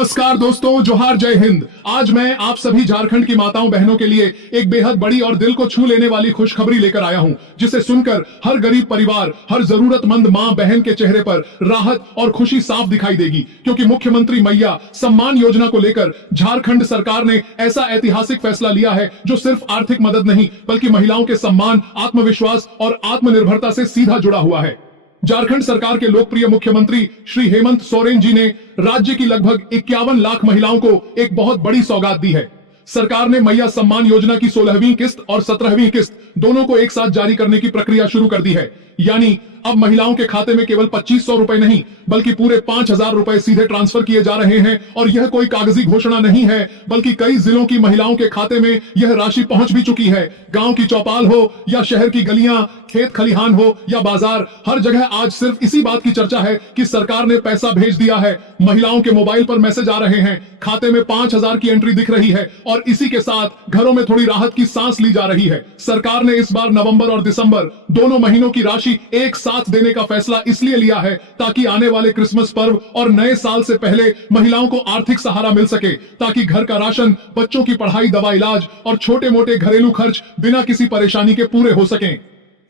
नमस्कार दोस्तों, जोहार, जय हिंद। आज मैं आप सभी झारखंड की माताओं बहनों के लिए एक बेहद बड़ी और दिल को छू लेने वाली खुशखबरी लेकर आया हूं, जिसे सुनकर हर गरीब परिवार, हर जरूरतमंद मां बहन के चेहरे पर राहत और खुशी साफ दिखाई देगी। क्योंकि मुख्यमंत्री मैया सम्मान योजना को लेकर झारखंड सरकार ने ऐसा ऐतिहासिक फैसला लिया है जो सिर्फ आर्थिक मदद नहीं बल्कि महिलाओं के सम्मान, आत्मविश्वास और आत्मनिर्भरता से सीधा जुड़ा हुआ है। झारखंड सरकार के लोकप्रिय मुख्यमंत्री श्री हेमंत सोरेन जी ने राज्य की लगभग 51 लाख महिलाओं को एक बहुत बड़ी सौगात दी है। सरकार ने मैया सम्मान योजना की 16वीं किस्त और 17वीं किस्त दोनों को एक साथ जारी करने की प्रक्रिया शुरू कर दी है। यानी अब महिलाओं के खाते में केवल 2500 रुपए नहीं बल्कि पूरे 5000 रुपए सीधे ट्रांसफर किए जा रहे हैं। और यह कोई कागजी घोषणा नहीं है बल्कि कई जिलों की महिलाओं के खाते में यह राशि पहुंच भी चुकी है। गांव की चौपाल हो या शहर की गलियां, खेत खलिहान हो या बाजार, हर जगह आज सिर्फ इसी बात की चर्चा है कि सरकार ने पैसा भेज दिया है। महिलाओं के मोबाइल पर मैसेज आ रहे हैं, खाते में 5000 की एंट्री दिख रही है और इसी के साथ घरों में थोड़ी राहत की सांस ली जा रही है। सरकार ने इस बार नवंबर और दिसंबर दोनों महीनों की राशि एक साथ देने का फैसला इसलिए लिया है ताकि आने वाले क्रिसमस पर्व और नए साल से पहले महिलाओं को आर्थिक सहारा मिल सके, ताकि घर का राशन, बच्चों की पढ़ाई, दवा, इलाज और छोटे मोटे घरेलू खर्च बिना किसी परेशानी के पूरे हो सकें।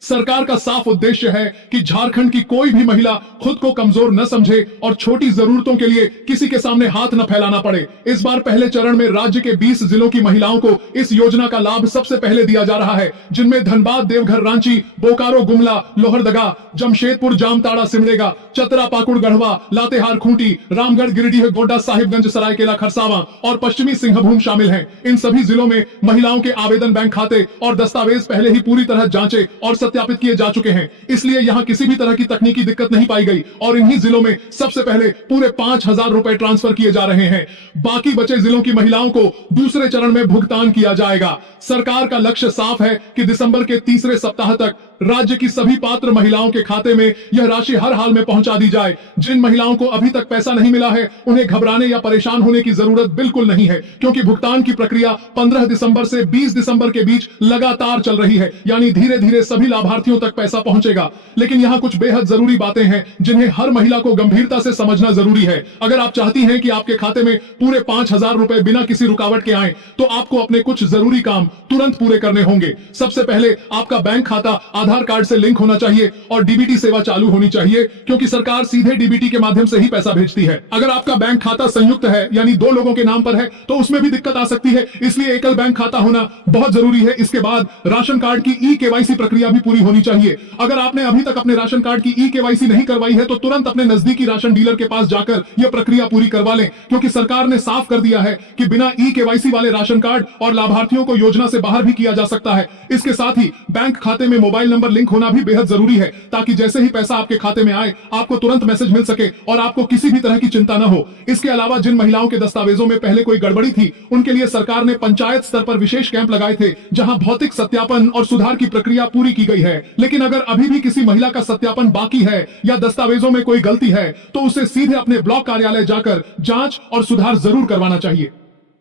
सरकार का साफ उद्देश्य है कि झारखंड की कोई भी महिला खुद को कमजोर न समझे और छोटी जरूरतों के लिए किसी के सामने हाथ न फैलाना पड़े। इस बार पहले चरण में राज्य के 20 जिलों की महिलाओं को इस योजना का लाभ सबसे पहले दिया जा रहा है, जिनमें धनबाद, देवघर, रांची, बोकारो, गुमला, लोहरदगा, जमशेदपुर, जामताड़ा, सिमडेगा, चतरा, पाकुड़, गढ़वा, लातेहार, खूंटी, रामगढ़, गिरिडीह, गोड्डा, साहिबगंज, सरायकेला, खरसावां और पश्चिमी सिंहभूम शामिल हैं। इन सभी जिलों में महिलाओं के आवेदन, बैंक खाते और दस्तावेज पहले ही पूरी तरह जांचे और सत्यापित किए जा चुके हैं, इसलिए यहां किसी भी तरह की तकनीकी दिक्कत नहीं पाई गई और इन्हीं जिलों में सबसे पहले पूरे 5000 रुपए ट्रांसफर किए जा रहे हैं। बाकी बचे जिलों की महिलाओं को दूसरे चरण में भुगतान किया जाएगा। सरकार का लक्ष्य साफ है कि दिसंबर के तीसरे सप्ताह तक राज्य की सभी पात्र महिलाओं के खाते में यह राशि हर हाल में पहुंचा दी जाए। जिन महिलाओं को अभी तक पैसा नहीं मिला है उन्हें घबराने या परेशान होने की जरूरत बिल्कुल नहीं है, क्योंकि भुगतान की प्रक्रिया 15 दिसंबर से 20 दिसंबर के बीच लगातार चल रही है। यानी धीरे धीरे सभी लाभार्थियों तक पैसा पहुंचेगा। लेकिन यहाँ कुछ बेहद जरूरी बातें हैं जिन्हें हर महिला को गंभीरता से समझना जरूरी है। अगर आप चाहती हैं कि आपके खाते में पूरे 5000 रुपए बिना किसी रुकावट के आए तो आपको अपने कुछ जरूरी काम तुरंत पूरे करने होंगे। सबसे पहले आपका बैंक खाता आधार कार्ड से लिंक होना चाहिए और डीबीटी सेवा चालू होनी चाहिए, क्योंकि सरकार सीधे डीबीटी के माध्यम से ही पैसा भेजती है। अगर आपका बैंक खाता संयुक्त है यानी 2 लोगों के नाम पर है तो उसमें भी दिक्कत आ सकती है, इसलिए एकल बैंक खाता होना बहुत जरूरी है। इसके बाद राशन कार्ड की ई-केवाईसी प्रक्रिया भी पूरी होनी चाहिए। अगर आपने अभी तक अपने राशन कार्ड की ई-केवाईसी नहीं करवाई है तो तुरंत अपने नजदीकी राशन डीलर के पास जाकर यह प्रक्रिया पूरी करवा लें, क्योंकि सरकार ने साफ कर दिया है कि बिना ई-केवाईसी वाले राशन कार्ड और लाभार्थियों को योजना से बाहर भी किया जा सकता है। इसके साथ ही बैंक खाते में मोबाइल नंबर लिंक होना भी बेहद जरूरी है, ताकि जैसे ही पैसा आपके खाते में आए आपको तुरंत मैसेज मिल सके और आपको किसी भी तरह की चिंता न हो। इसके अलावा जिन महिलाओं के दस्तावेजों में पहले कोई गड़बड़ी थी उनके लिए सरकार ने पंचायत स्तर पर विशेष कैंप लगाए थे, जहां भौतिक सत्यापन और सुधार की प्रक्रिया पूरी की गई है। लेकिन अगर अभी भी किसी महिला का सत्यापन बाकी है या दस्तावेजों में कोई गलती है तो उसे सीधे अपने ब्लॉक कार्यालय जाकर जांच और सुधार जरूर करवाना चाहिए।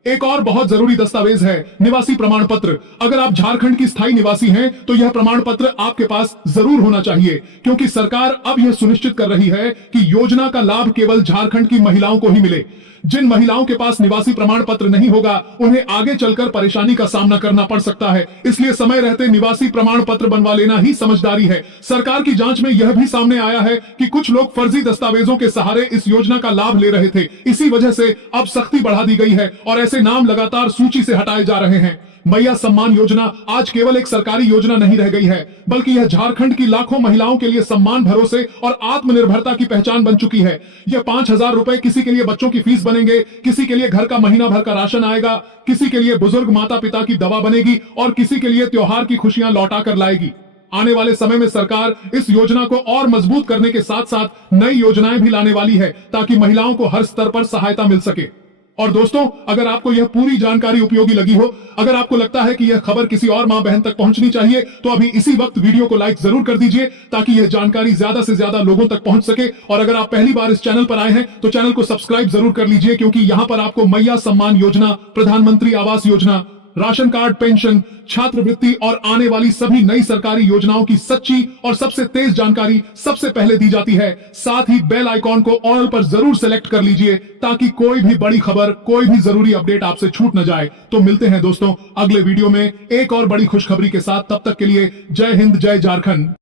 एक और बहुत जरूरी दस्तावेज है निवासी प्रमाण पत्र। अगर आप झारखंड की स्थायी निवासी हैं तो यह प्रमाण पत्र आपके पास जरूर होना चाहिए, क्योंकि सरकार अब यह सुनिश्चित कर रही है कि योजना का लाभ केवल झारखंड की महिलाओं को ही मिले। जिन महिलाओं के पास निवासी प्रमाण पत्र नहीं होगा उन्हें आगे चलकर परेशानी का सामना करना पड़ सकता है, इसलिए समय रहते निवासी प्रमाण पत्र बनवा लेना ही समझदारी है। सरकार की जांच में यह भी सामने आया है कि कुछ लोग फर्जी दस्तावेजों के सहारे इस योजना का लाभ ले रहे थे। इसी वजह से अब सख्ती बढ़ा दी गई है और ऐसे नाम लगातार सूची से हटाए जा रहे हैं। मैया सम्मान योजना आज केवल एक सरकारी योजना नहीं रह गई है, बल्कि यह झारखंड की लाखों महिलाओं के लिए सम्मान, भरोसे और आत्मनिर्भरता की पहचान बन चुकी है। यह 5000 रुपए किसी के लिए बच्चों की फीस बनेंगे, किसी के लिए घर का महीना भर का राशन आएगा, किसी के लिए बुजुर्ग माता पिता की दवा बनेगी और किसी के लिए त्योहार की खुशियां लौटा कर लाएगी। आने वाले समय में सरकार इस योजना को और मजबूत करने के साथ साथ नई योजनाएं भी लाने वाली है, ताकि महिलाओं को हर स्तर पर सहायता मिल सके। और दोस्तों, अगर आपको यह पूरी जानकारी उपयोगी लगी हो, अगर आपको लगता है कि यह खबर किसी और मां बहन तक पहुंचनी चाहिए, तो अभी इसी वक्त वीडियो को लाइक जरूर कर दीजिए, ताकि यह जानकारी ज्यादा से ज्यादा लोगों तक पहुंच सके। और अगर आप पहली बार इस चैनल पर आए हैं तो चैनल को सब्सक्राइब जरूर कर लीजिए, क्योंकि यहां पर आपको मैया सम्मान योजना, प्रधानमंत्री Awas Yojana ration card, pension, छात्रवृत्ति और आने वाली सभी नई सरकारी योजनाओं की सच्ची और सबसे तेज जानकारी सबसे पहले दी जाती है। साथ ही बेल आइकॉन को ऑल पर जरूर सेलेक्ट कर लीजिए ताकि कोई भी बड़ी खबर, कोई भी जरूरी अपडेट आपसे छूट न जाए। तो मिलते हैं दोस्तों अगले वीडियो में एक और बड़ी खुशखबरी के साथ। तब तक के लिए जय हिंद, जय झारखंड।